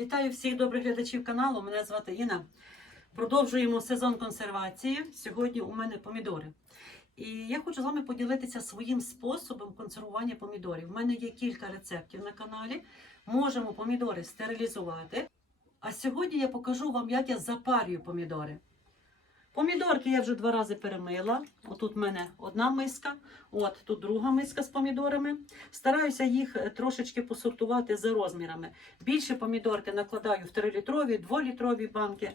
Вітаю всіх добрих глядачів каналу. Мене звати Інна. Продовжуємо сезон консервації. Сьогодні у мене помідори. І я хочу з вами поділитися своїм способом консервування помідорів. У мене є кілька рецептів на каналі. Можемо помідори стерилізувати. А сьогодні я покажу вам, як я запарюю помідори. Помідорки я вже два рази перемила. Отут в мене одна миска, от тут друга миска з помідорами. Стараюся їх е, трошечки посортувати за розмірами. Більше помідорки накладаю в 3-літрові, 2-літрові банки.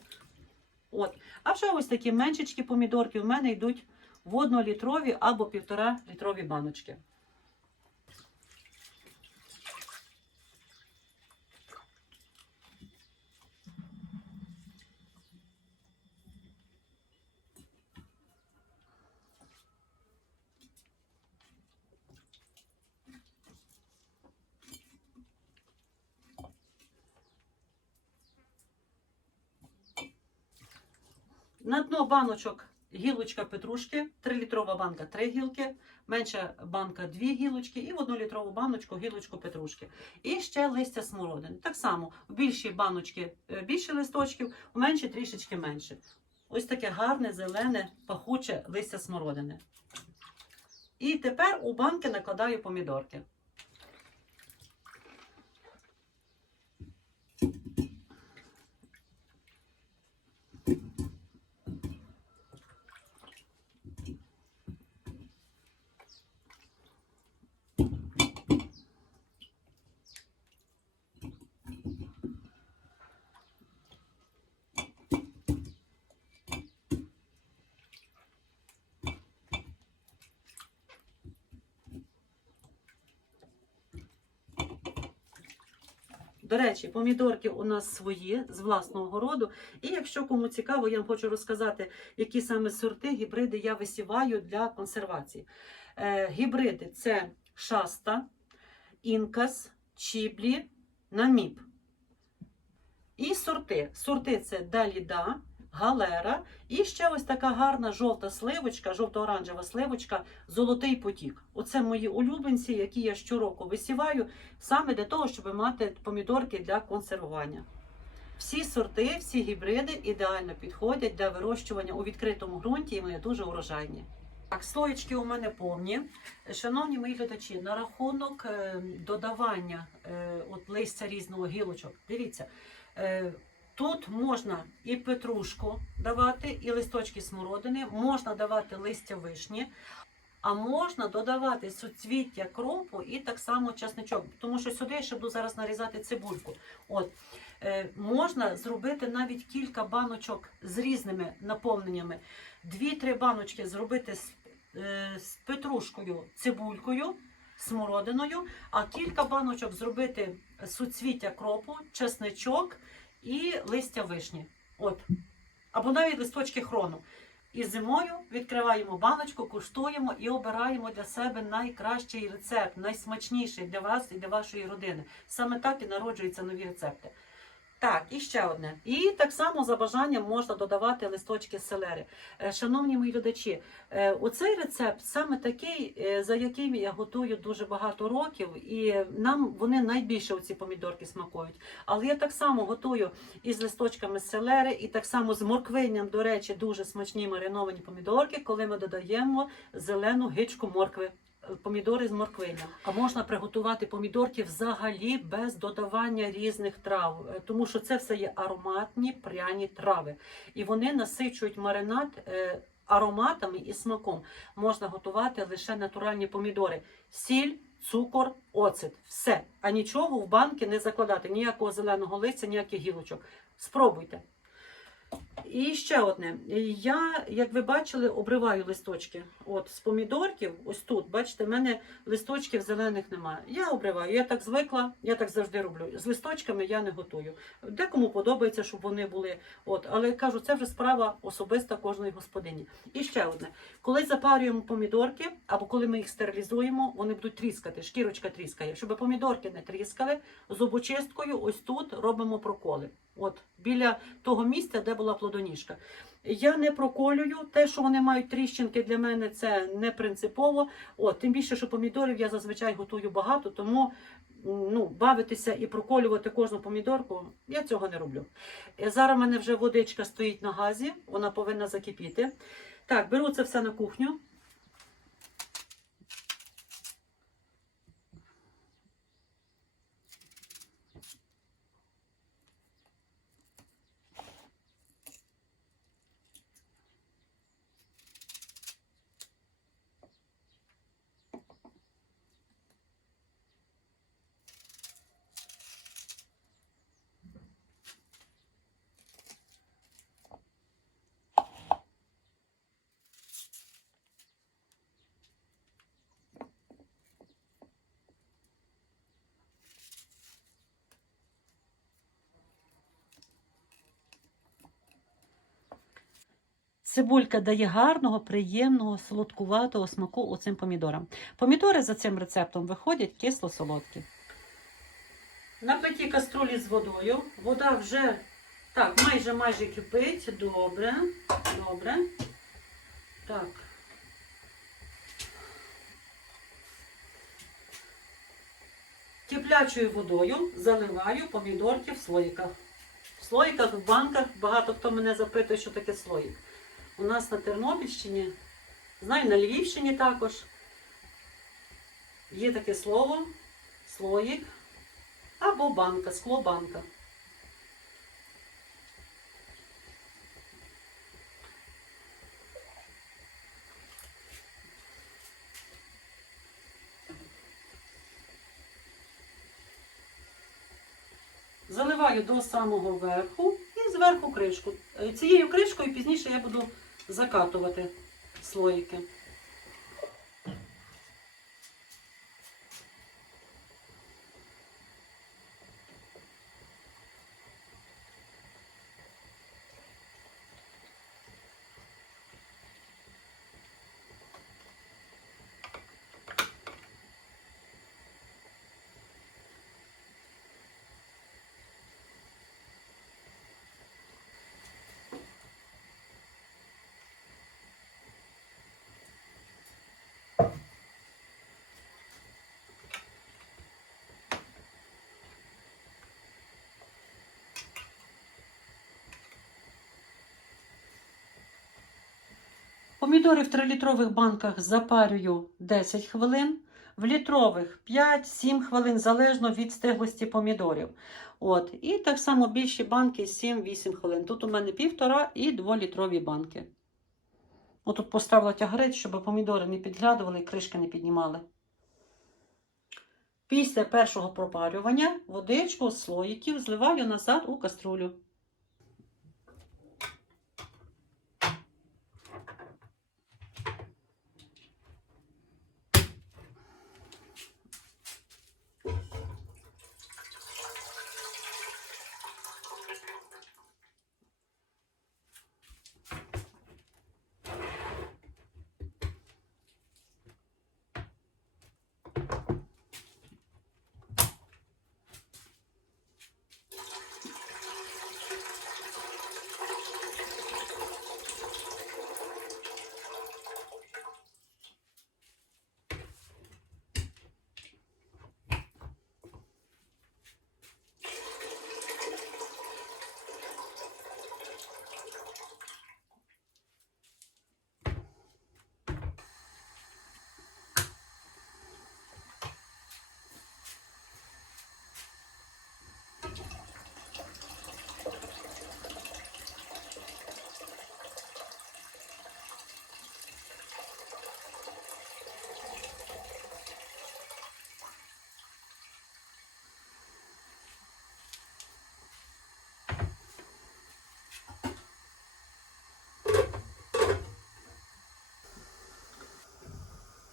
От. А вже ось такі меншечкі помідорки в мене йдуть в 1-літрові або 1,5-літрові баночки. На дно баночок гілочка петрушки, 3-літрова банка 3 гілки, менша банка 2 гілочки і в 1-літрову баночку гілочку петрушки. І ще листя смородини. Так само в більшій баночці е, більше листочків, у меншій трішечки менше. Ось таке гарне, зелене, пахуче листя смородини. І тепер у банки накладаю помідорки. До речі, помідорки у нас свої з власного городу. І якщо кому цікаво, я вам хочу розказати, які саме сорти гібриди я висіваю для консервації. Е, гібриди це шаста, інкас, чіблі, наміп. І сорти. Сорти це даліда, галера. І ще ось така гарна жовта сливочка, жовто-оранжева сливочка, золотий потік. Оце мої улюбленці, які я щороку висіваю, саме для того, щоб мати помідорки для консервування. Всі сорти, всі гібриди ідеально підходять для вирощування у відкритому ґрунті і вони дуже урожайні. Так, слоєчки у мене повні. Шановні мої глядачі, на рахунок е, додавання е, от листя різного гілочок, дивіться, е, тут можна і петрушку давати, і листочки смородини, можна давати листя вишні, а можна додавати суцвіття кропу і так само часничок. Тому що сюди я ще буду зараз нарізати цибульку. От. Е, можна зробити навіть кілька баночок з різними наповненнями. Дві-три баночки зробити з, е, з петрушкою, цибулькою, смородиною, а кілька баночок зробити суцвіття кропу, чесничок і листя вишні. От. Або навіть листочки хрону. І зимою відкриваємо баночку, куштуємо і обираємо для себе найкращий рецепт, найсмачніший для вас і для вашої родини. Саме так і народжуються нові рецепти. Так, і ще одне. І так само за бажанням можна додавати листочки селери. Е, Шановні мої глядачі, е, оцей рецепт саме такий, е, за яким я готую дуже багато років, і нам вони найбільше оці помідорки смакують. Але я так само готую і з листочками селери, і так само з морквинням, до речі, дуже смачні мариновані помідорки, коли ми додаємо зелену гичку моркви. Помідори з морквинням. А можна приготувати помідорки взагалі без додавання різних трав, е, тому що це все є ароматні пряні трави, і вони насичують маринад е, ароматами і смаком. Можна готувати лише натуральні помідори, сіль, цукор, оцет. Все. А нічого в банки не закладати, ніякого зеленого листя, ніяких гілочок. Спробуйте. І ще одне. Я, як ви бачили, обриваю листочки. От з помідорків, ось тут, бачите, в мене листочків зелених немає. Я обриваю, я так звикла, я так завжди роблю. З листочками я не готую. Декому подобається, щоб вони були. От, але кажу, це вже справа особиста кожної господині. І ще одне. Коли запарюємо помідорки, або коли ми їх стерилізуємо, вони будуть тріскати, шкірочка тріскає. Щоб помідорки не тріскали, зубочисткою ось тут робимо проколи. От біля того місця, де була плодоніжка. Я не проколюю. Те, що вони мають тріщинки, для мене це не принципово. От, тим більше, що помідорів я зазвичай готую багато, тому ну, бавитися і проколювати кожну помідорку, я цього не роблю. Е, Зараз в мене вже водичка стоїть на газі, вона повинна закипіти. Так, беру це все на кухню. Цибулька дає гарного, приємного, солодкуватого смаку оцим помідорам. Помідори за цим рецептом виходять кисло-солодкі. На плиті каструлі з водою. Вода вже так, майже майже кипить. Добре. Добре. Так. Киплячою водою заливаю помідорки в слоїках. В слоїках, в банках. Багато хто мене запитує, що таке слоїк. У нас на Тернопільщині, знаю, на Львівщині також є таке слово слоїк або банка, склобанка. Заливаю до самого верху і зверху кришку. Е, Цією кришкою пізніше я буду закатувати слоїки. Помідори в 3-літрових банках запарюю 10 хвилин, в літрових 5-7 хвилин, залежно від стиглості помідорів. От. І так само більші банки 7-8 хвилин. Тут у мене півтора і 2-літрові банки. Отут поставила тягрець, щоб помідори не підглядували і кришки не піднімали. Після першого пропарювання водичку з слоїків зливаю назад у каструлю.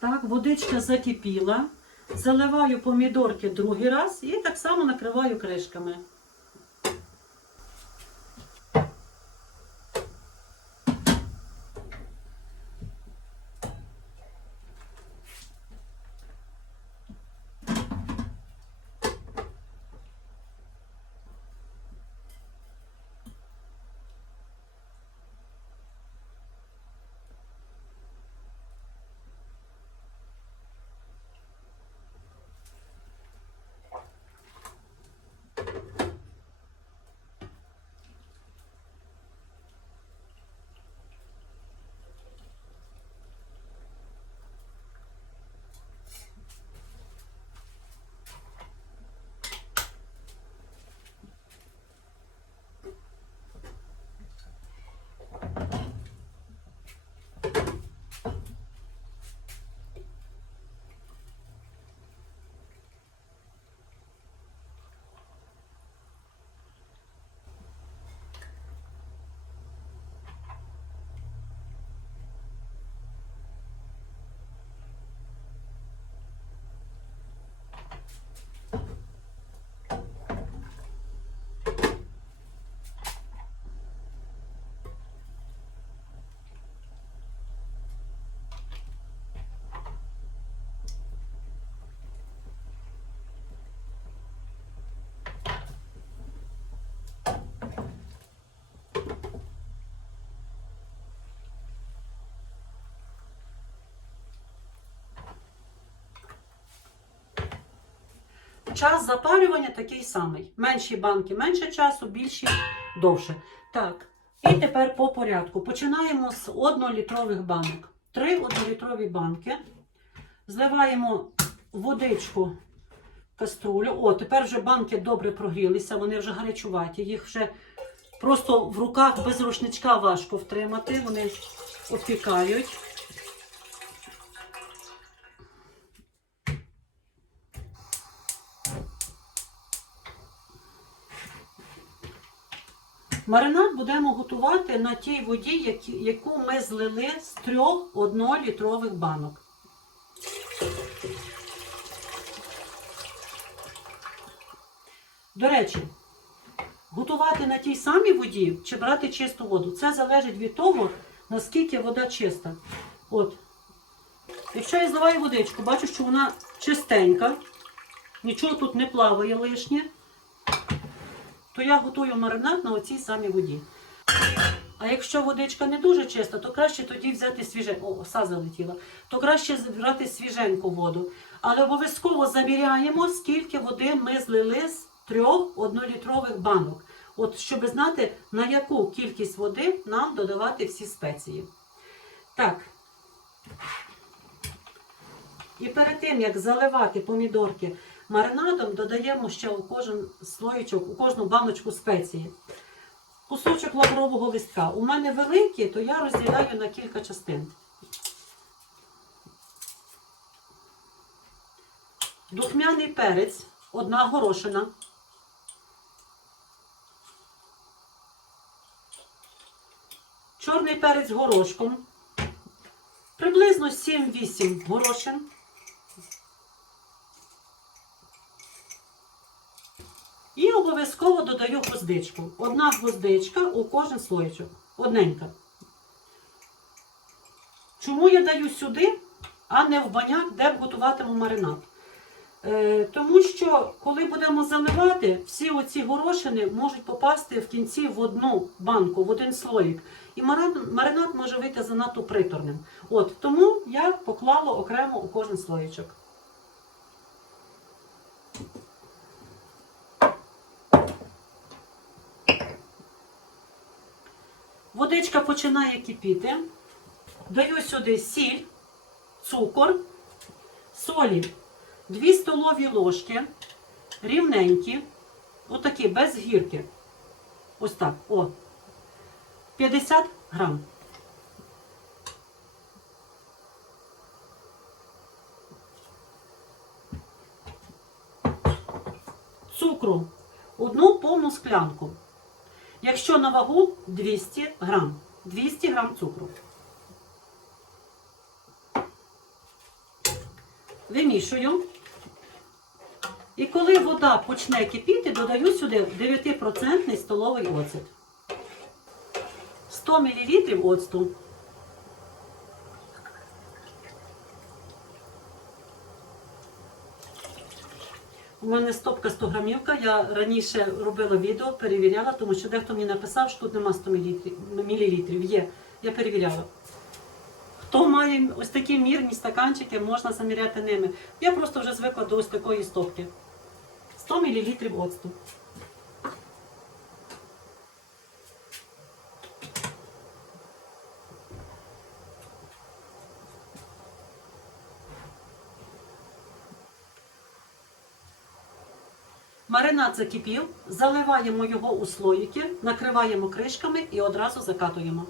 Так, водичка закипіла. Заливаю помідорки другий раз і так само накриваю кришками. Час запарювання такий самий. Менші банки менше часу, більші довше. Так, і тепер по порядку. Починаємо з 1-літрових банок. Три 1-літрові банки. Зливаємо водичку каструлю. О, тепер вже банки добре прогрілися, вони вже гарячуваті. Їх вже просто в руках без рушничка важко втримати. Вони опікають. Маринад будемо готувати на тій воді, яку ми злили з трьох 1-літрових банок. До речі, готувати на тій самій воді чи брати чисту воду, це залежить від того, наскільки вода чиста. От. Якщо я зливаю водичку, бачу, що вона чистенька, нічого тут не плаває лишнє, то я готую маринад на оцій самій воді. А якщо водичка не дуже чиста, то краще тоді взяти свіженьку. О, оса залетіла. То краще брати свіженьку воду. Але обов'язково заміряємо, скільки води ми злили з трьох однолітрових банок. От щоб знати, на яку кількість води нам додавати всі спеції. Так. І перед тим, як заливати помідорки маринадом, додаємо ще у кожен слоєчок, у кожну баночку спеції. Кусочок лаврового листка. У мене великий, то я розділяю на кілька частин. Духмяний перець, одна горошина. Чорний перець горошком. Приблизно 7-8 горошин. І обов'язково додаю гвоздичку. Одна гвоздичка у кожен слоєчок. Одненька. Чому я даю сюди, а не в баняк, де готуватиму маринад? Е, тому що, коли будемо заливати, всі оці горошини можуть попасти в кінці в одну банку, в один слоїк. І маринад, може вийти занадто приторним. От, тому я поклала окремо у кожен слоєчок. Водичка починає кипіти. Даю сюди сіль, цукор, солі, 2 столові ложки, рівненькі, отакі, без гірки. Ось так, о. 50 грам. Цукру одну повну склянку. Якщо на вагу 200 грам. 200 грам цукру. Вимішую. І коли вода почне кипіти, додаю сюди 9% столовий оцет. 100 мл оцту. У мене стопка 100 грамівка. Я раніше робила відео, перевіряла, тому що дехто мені написав, що тут нема 100 мл. Є. Я перевіряла. Хто має ось такі мірні стаканчики, можна заміряти ними. Я просто вже звикла до ось такої стопки. 100 мл оцту. Маринад закипів, заливаємо його у слоїки, накриваємо кришками і одразу закатуємо.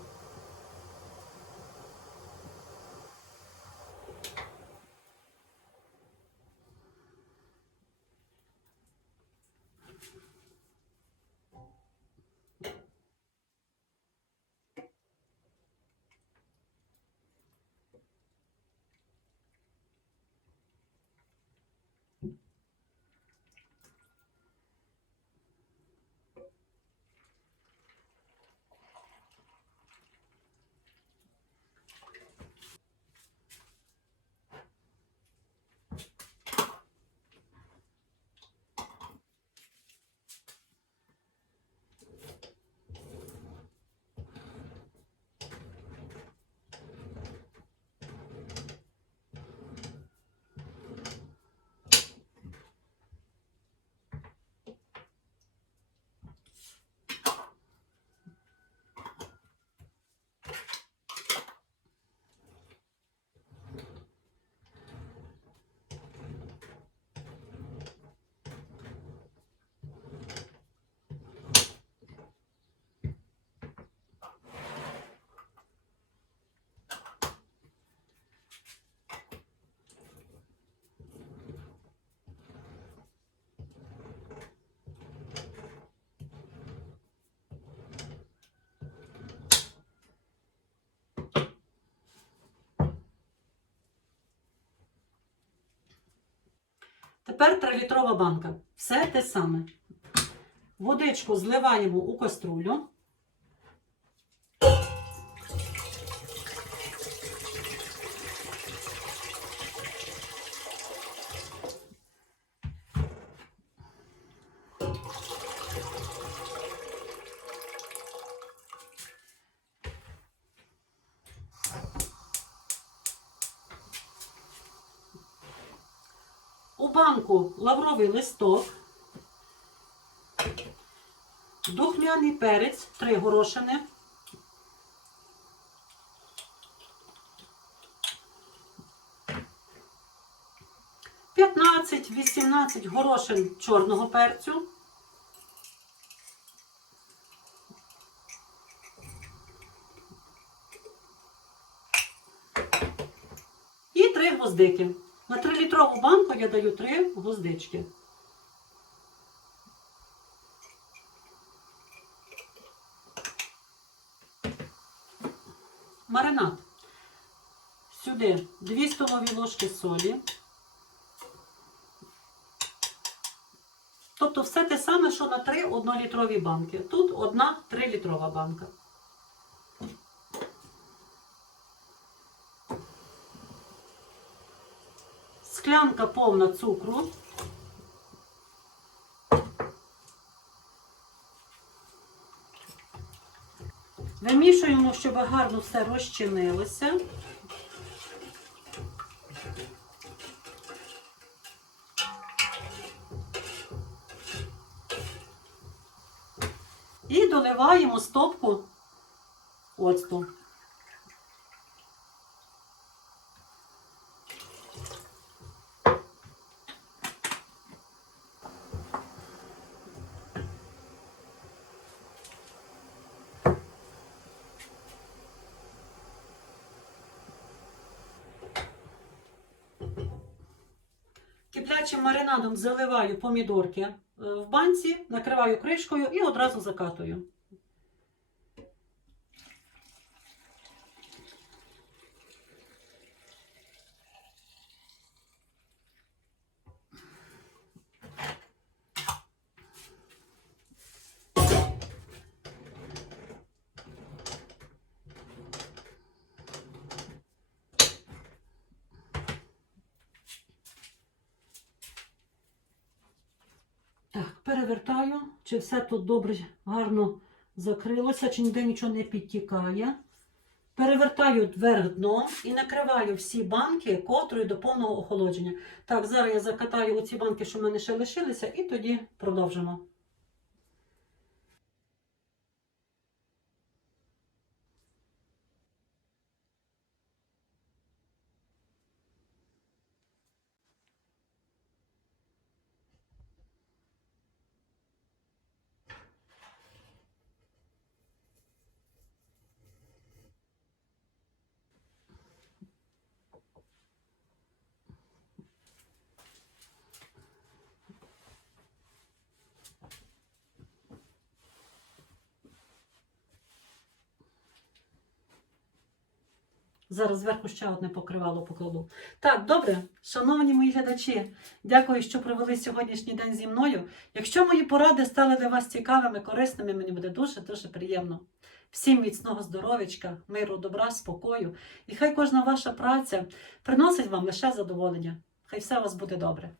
Тепер 3-літрова банка. Все те саме. Водичку зливаємо у каструлю. У лавровий листок, духмяний перець, три горошини, П'ятнадцять-вісімнадцять горошин чорного перцю. І три гвоздики. На 3-літрову банку я даю 3 гвоздички. Маринад. Сюди 2 столові ложки солі. Тобто все те саме, що на 3 1-літрові банки. Тут одна 3-літрова банка. Склянка повна цукру. Вимішуємо, щоб гарно все розчинилося. І доливаємо стопку оцту. Киплячим маринадом заливаю помідорки е, в банці, накриваю кришкою і одразу закатую. Так, перевертаю, чи все тут добре, гарно закрилося, чи ніде нічого не підтікає. Перевертаю вверх дно і накриваю всі банки котрою до повного охолодження. Так, зараз я закатаю оці банки, що в мене ще лишилися, і тоді продовжимо. Зараз зверху ще одне покривало покладу. Так, добре, шановні мої глядачі, дякую, що провели сьогоднішній день зі мною. Якщо мої поради стали для вас цікавими, корисними, мені буде дуже-дуже приємно. Всім міцного здоров'ячка, миру, добра, спокою. І хай кожна ваша праця приносить вам лише задоволення. Хай все у вас буде добре.